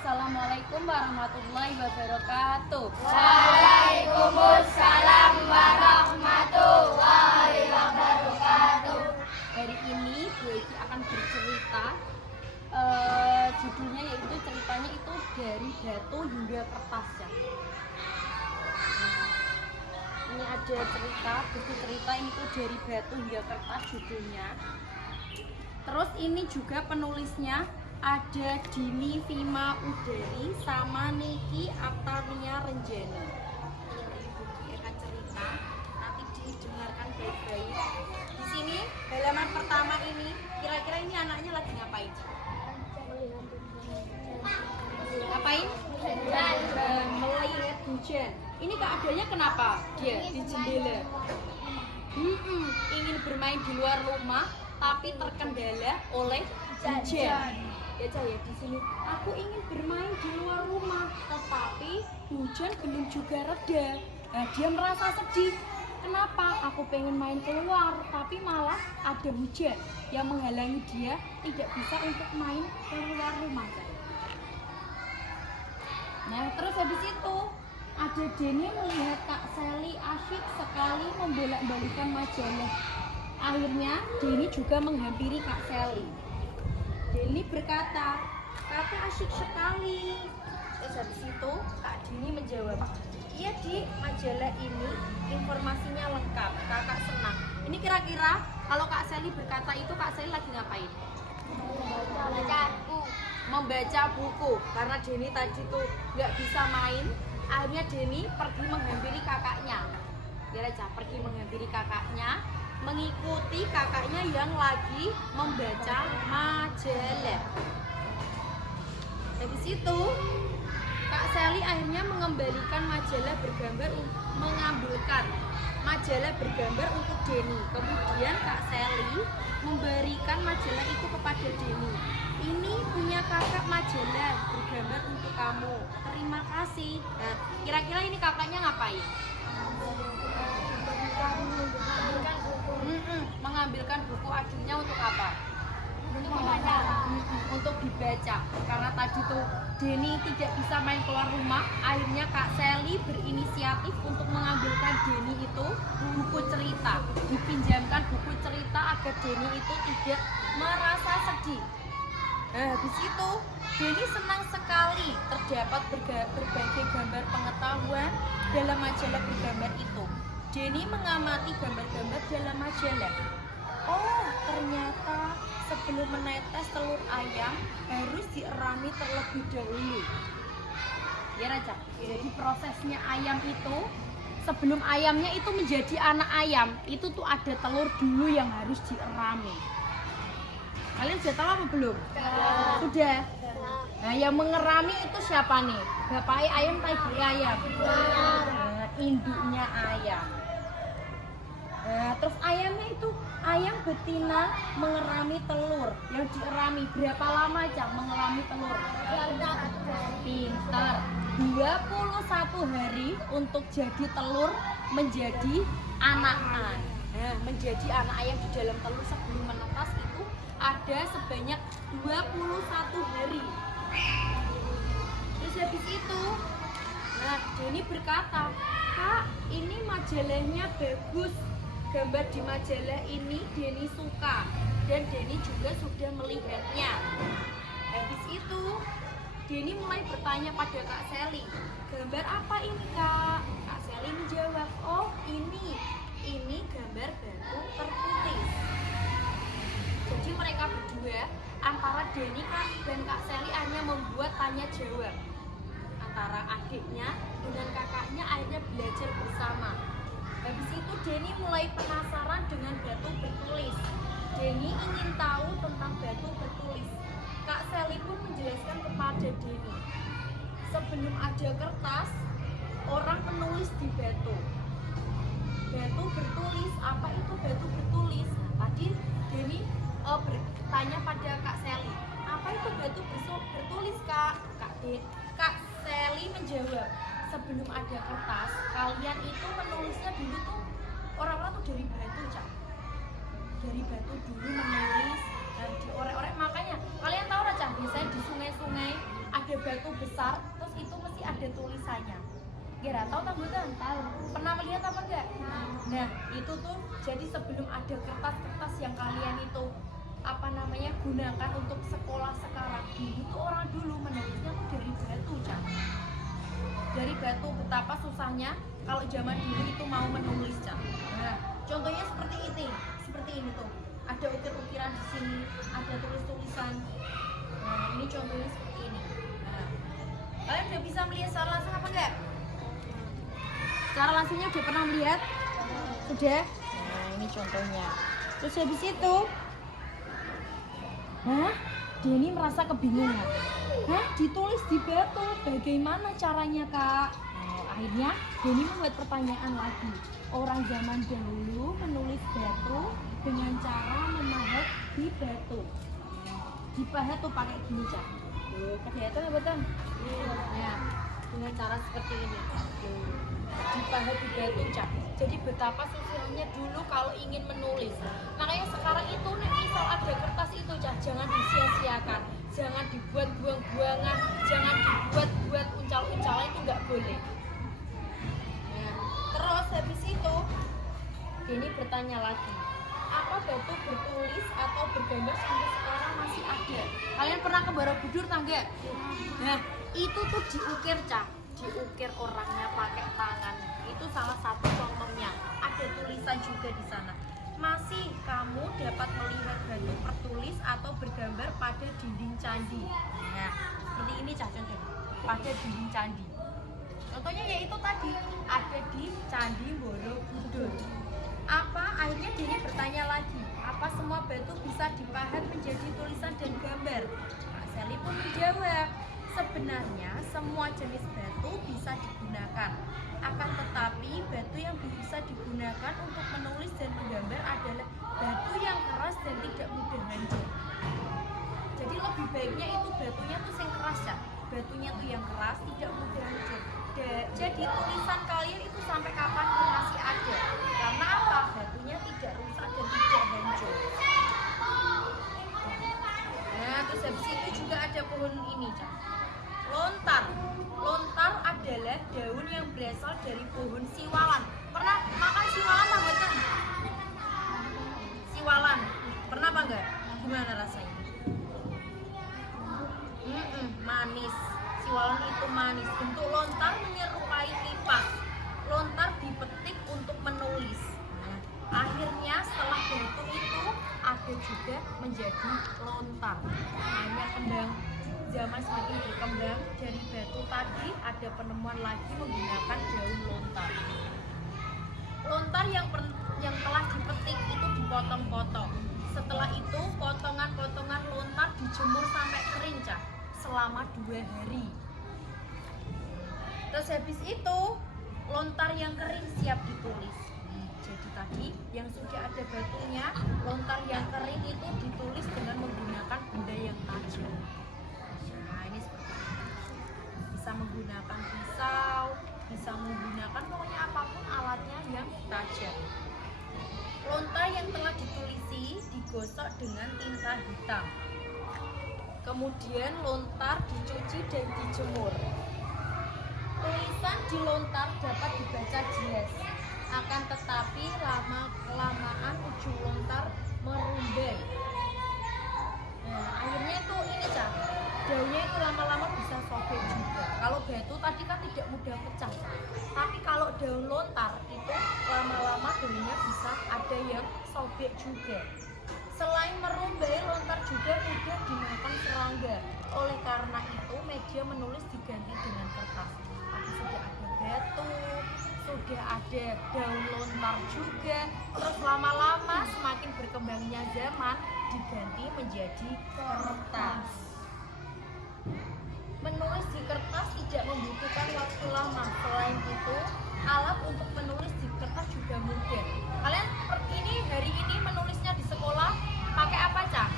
Assalamualaikum warahmatullahi wabarakatuh. Waalaikumsalam warahmatullahi wabarakatuh. Hari ini Bu Egi akan bercerita, judulnya yaitu ceritanya itu dari batu hingga kertas ya. Ini ada cerita, buku cerita ini tuh dari batu hingga kertas judulnya. Terus ini juga penulisnya ada Dini Vima Udari sama Niki Aptania Renjani. Ini buku akan cerita, nanti didengarkan baik-baik. Di sini halaman pertama ini, kira-kira ini anaknya lagi ngapain? Ngapain? Melihat hujan. Ini keadaannya kenapa? Dia di jendela. Ingin bermain di luar rumah, tapi terkendala oleh hujan. Ya saya di sini. Aku ingin bermain di luar rumah, tetapi hujan belum juga reda. Nah, dia merasa sedih. Kenapa? Aku pengen main keluar, tapi malah ada hujan yang menghalangi dia tidak bisa untuk main keluar rumah. Nah, terus habis itu ada Denny melihat Kak Sally asyik sekali membolak-balikan majalah. Akhirnya Denny juga menghampiri Kak Sally. Denny berkata, "Kakak asyik sekali." Terus habis itu Kak Denny menjawab, "Iya di majalah ini informasinya lengkap, kakak senang." Ini kira-kira kalau Kak Sally berkata itu, Kak Sally lagi ngapain? Membaca buku. Karena Denny tadi tuh nggak bisa main, akhirnya Denny pergi menghampiri kakaknya. Dia aja pergi menghampiri kakaknya, mengikuti kakaknya yang lagi membaca majalah. Dari situ Kak Sally akhirnya mengambilkan majalah bergambar untuk Denny. Kemudian Kak Sally memberikan majalah itu kepada Denny. "Ini punya kakak majalah bergambar untuk kamu. Terima kasih." Nah, kira-kira ini kakaknya ngapain? Mengambilkan buku ajunya untuk apa? Untuk dibaca. Karena tadi tuh Denny tidak bisa main keluar rumah, akhirnya Kak Sally berinisiatif untuk mengambilkan Denny itu buku cerita, dipinjamkan buku cerita agar Denny itu tidak merasa sedih. Nah, habis itu Denny senang sekali terdapat berbagai gambar pengetahuan dalam majalah bergambar itu. Denny mengamati gambar-gambar dalam majalah. Oh, ternyata sebelum menetes telur ayam harus dierami terlebih dahulu. Ya Raja, jadi prosesnya ayam itu, sebelum ayamnya itu menjadi anak ayam, itu tuh ada telur dulu yang harus dierami. Kalian sudah tahu apa belum? Sudah. Nah, yang mengerami itu siapa nih? Bapaknya ayam, ibu ayam? Nah, induknya ayam. Nah, terus ayamnya itu ayam betina mengerami telur yang dierami. Berapa lama aja mengerami telur? Pintar. 21 hari untuk jadi telur menjadi anakan. Nah, menjadi anak ayam di dalam telur sebelum menetas itu ada sebanyak 21 hari. Terus habis itu, nah Denny berkata, "Kak, ini majalahnya bagus. Gambar di majalah ini Denny suka dan Denny juga sudah melihatnya." Habis itu Denny mulai bertanya pada Kak Sally, "Gambar apa ini, Kak?" Kak Sally menjawab, "Oh, ini gambar batu tertulis." Jadi mereka berdua, antara Denny dan Kak Sally hanya membuat tanya jawab. Antara adiknya dengan kakaknya akhirnya belajar bersama. Habis itu Denny mulai penasaran dengan batu bertulis. Denny ingin tahu tentang batu bertulis. Kak Sally pun menjelaskan kepada Denny, sebelum ada kertas, orang menulis di batu. Batu bertulis, apa itu batu bertulis? Tadi Denny bertanya pada Kak Sally, "Apa itu batu bertulis, Kak?" Kak Sally menjawab, "Sebelum ada kertas, kalian itu menulisnya dulu tuh orang-orang tuh dari batu, Cak. Dari batu dulu menulis dan diorek-orek. Makanya kalian tahu Cak, biasanya di sungai-sungai ada batu besar, terus itu mesti ada tulisannya. Kira tahu tak bukan? Tahu. Pernah melihat apa enggak? Nah, itu tuh jadi sebelum ada kertas-kertas yang kalian itu apa namanya gunakan untuk sekolah sekarang, dulu tuh orang dulu menulisnya tuh dari batu, Cak. Dari batu, betapa susahnya kalau zaman dulu itu mau menulis, Cak. Nah, contohnya seperti ini tuh. Ada ukir-ukiran di sini, ada tulis-tulisan. Nah, ini contohnya seperti ini. Nah, kalian udah bisa melihat secara langsung apa enggak? Secara langsungnya udah pernah melihat? Sudah? Nah, ini contohnya. Terus habis itu, Denny merasa kebingungan. Ditulis di batu, bagaimana caranya, Kak? Nah, akhirnya Denny membuat pertanyaan lagi. Orang zaman dahulu menulis batu dengan cara memahat di batu. Dipahat tuh pakai gini, Cak. Tuh, kelihatan ya, betul? Nah, dengan cara seperti ini. Tuh, dipahat di batu, Cak. Jadi betapa susahnya dulu kalau ingin menulis. Makanya sekarang itu nih, misal ada kertas itu, Cak, jangan disia-siakan, jangan dibuat buang-buangan, jangan dibuat uncal-uncalan, itu nggak boleh. Nah, terus habis itu Denny bertanya lagi, apa batu bertulis atau bergambar sampai sekarang masih ada? Kalian pernah ke Borobudur tangga? Nah, itu tuh diukir, Cak, diukir orangnya pakai tangan. Itu salah satu contohnya. Ada tulisan juga di sana. Masih kamu dapat melihat batu tertulis atau bergambar pada dinding candi. Nah, seperti ini, Cak, contohnya. Pada dinding candi. Contohnya yaitu tadi ada di Candi Borobudur. Akhirnya Denny bertanya lagi, apa semua batu bisa dipahat menjadi tulisan dan gambar? Kak Sally pun menjawab, sebenarnya semua jenis batu bisa digunakan. Akan tetapi batu yang bisa digunakan untuk menulis dan menggambar adalah batu yang keras dan tidak mudah hancur. Jadi lebih baiknya itu batunya tuh yang keras, ya. Batunya tuh yang keras, tidak mudah hancur. Jadi tulisan kalian itu sampai kapanpun masih ada. Karena apa? Batunya tidak rusak dan tidak hancur. Nah, terus habis itu juga ada pohon ini, Cak. Lontar. Lontar adalah daun yang berasal dari pohon siwalan. Pernah makan siwalan apa enggak? Siwalan. Pernah apa enggak? Gimana rasanya? Manis. Siwalan itu manis. Bentuk lontar menyerupai lipas. Lontar dipetik untuk menulis. Akhirnya setelah batu itu ada juga menjadi lontar. Hanya kembang zaman semakin berkembang, dari batu tadi ada penemuan lagi menggunakan daun lontar. Lontar yang telah dipetik itu dipotong-potong. Setelah itu potongan-potongan lontar dijemur sampai kering, Cak, selama 2 hari. Terus habis itu lontar yang kering siap ditulis. Jadi tadi yang sudah ada batunya, lontar yang kering itu ditulis dengan menggunakan benda yang tajam. Nah, ini seperti ini. Bisa menggunakan pisau, bisa menggunakan pokoknya apapun alatnya yang tajam. Lontar yang telah ditulisi digosok dengan tinta hitam. Kemudian lontar dicuci dan dijemur. Tulisan di lontar dapat dibaca jelas. Akan tetapi lama-kelamaan ujung lontar merumbai. Nah, akhirnya itu ini, Cak, daunnya itu lama-lama bisa sobek juga. Kalau batu tadi kan tidak mudah pecah, tapi kalau daun lontar itu lama-lama daunnya bisa ada yang sobek juga. Selain merumbai, lontar juga mudah dimakan serangga. Oleh karena itu media menulis diganti dengan kertas. Tapi sudah ada batu, sudah ada daun lontar juga. Terus lama-lama semakin berkembangnya zaman diganti menjadi kertas. Menulis di kertas tidak membutuhkan waktu lama. Selain itu, alat untuk menulis di kertas juga mudah. Kalian hari ini menulisnya di sekolah pakai apa, Cak?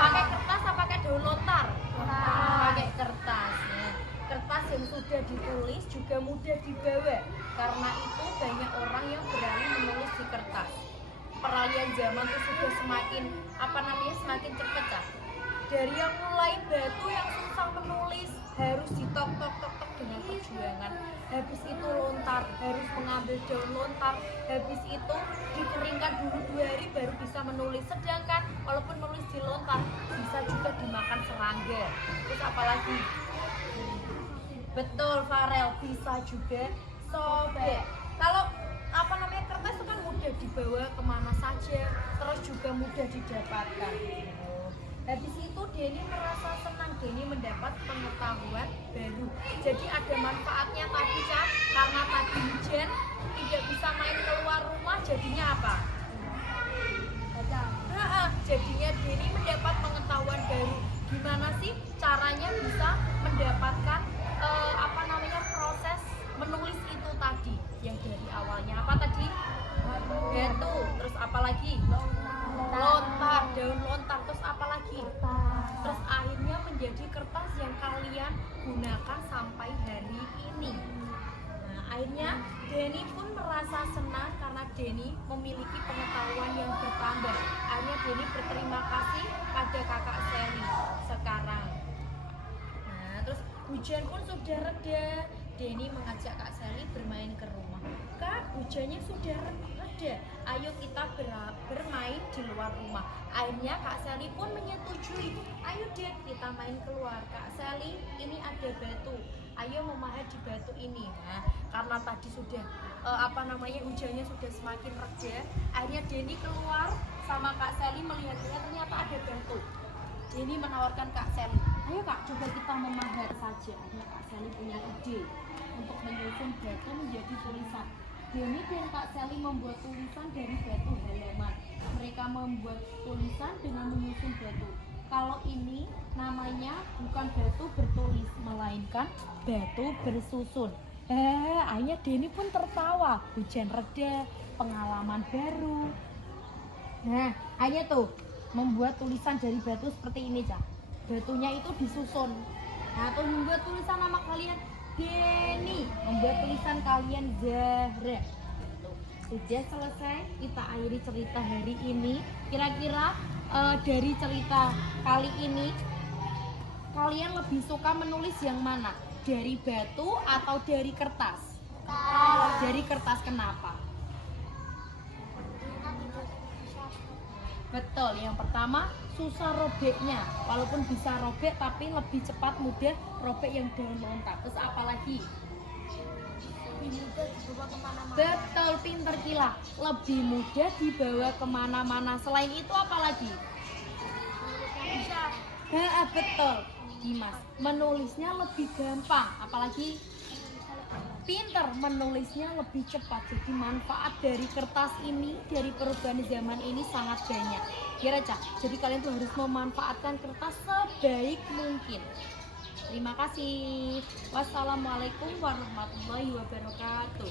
Pakai kertas atau pakai daun lontar? Pakai kertas. Nah, kertas yang sudah ditulis juga mudah dibawa. Karena itu banyak orang yang berani menulis di kertas. Peralihan zaman itu sudah semakin semakin cepat, Cak. Dari yang mulai batu yang susah menulis, tok dengan perjuangan. Habis itu lontar, harus mengambil daun lontar. Habis itu dikeringkan dulu 2 hari baru bisa menulis. Sedangkan walaupun menulis di lontar bisa juga dimakan serangga. Terus apalagi? Betul Farel, bisa juga sobek. Kalau kertas itu kan mudah dibawa kemana saja, terus juga mudah didapatkan. Habis itu Denny merasa senang, Denny mendapat pengetahuan baru. Jadi ada manfaatnya tadi Cak, karena tadi hujan tidak bisa main keluar rumah, jadinya apa? Jadinya Denny mendapat pengetahuan baru. Gimana sih caranya bisa mendapatkan proses menulis itu tadi? Yang dari awalnya apa tadi? Batu, terus apa lagi? Lontar, daun lontar, terus apa lagi? Terus akhirnya menjadi kertas yang kalian gunakan sampai hari ini. Nah, akhirnya Denny pun merasa senang karena Denny memiliki pengetahuan yang bertambah. Akhirnya Denny berterima kasih pada kakak Sally sekarang. Nah, terus hujan pun sudah reda. Denny mengajak Kak Sally bermain ke rumah. Kak, hujannya sudah reda. Ayo kita bermain di luar rumah. Akhirnya Kak Sally pun menyetujui. Ayo Dek, kita main keluar. Kak Sally, ini ada batu. Ayo memahat di batu ini. Nah, karena tadi sudah hujannya sudah semakin reda. Akhirnya Denny keluar sama Kak Sally melihat-lihat ternyata ada batu. Denny menawarkan Kak Sally, ayo Kak, coba kita memahat saja. Akhirnya Kak Sally punya ide untuk menyusun batu menjadi tulisan. Denny dan Kak Sally membuat tulisan dari batu halaman. Mereka membuat tulisan dengan menyusun batu. Kalau ini namanya bukan batu bertulis, melainkan batu bersusun. Akhirnya Denny pun tertawa. Hujan reda, pengalaman baru. Nah, akhirnya tuh membuat tulisan dari batu seperti ini, Cak. Batunya itu disusun. Nah, tuh membuat tulisan nama kalian Denny, membuat tulisan kalian Zahra. Sudah selesai, kita akhiri cerita hari ini. Kira-kira dari cerita kali ini kalian lebih suka menulis yang mana? Dari batu atau dari kertas? Dari kertas, kenapa? Betul, yang pertama susah robeknya. Walaupun bisa robek tapi lebih cepat mudah robek yang daun lontar. Terus apalagi? Lebih mudah dibawa kemana-mana. Betul, pinter Kila. Lebih mudah dibawa kemana-mana. Selain itu apalagi? Betul, Dimas. Menulisnya lebih gampang. Apalagi? Pinter, menulisnya lebih cepat. Jadi manfaat dari kertas ini, dari perubahan zaman ini sangat banyak. Kira Cak, jadi kalian tuh harus memanfaatkan kertas sebaik mungkin. Terima kasih. Wassalamualaikum warahmatullahi wabarakatuh.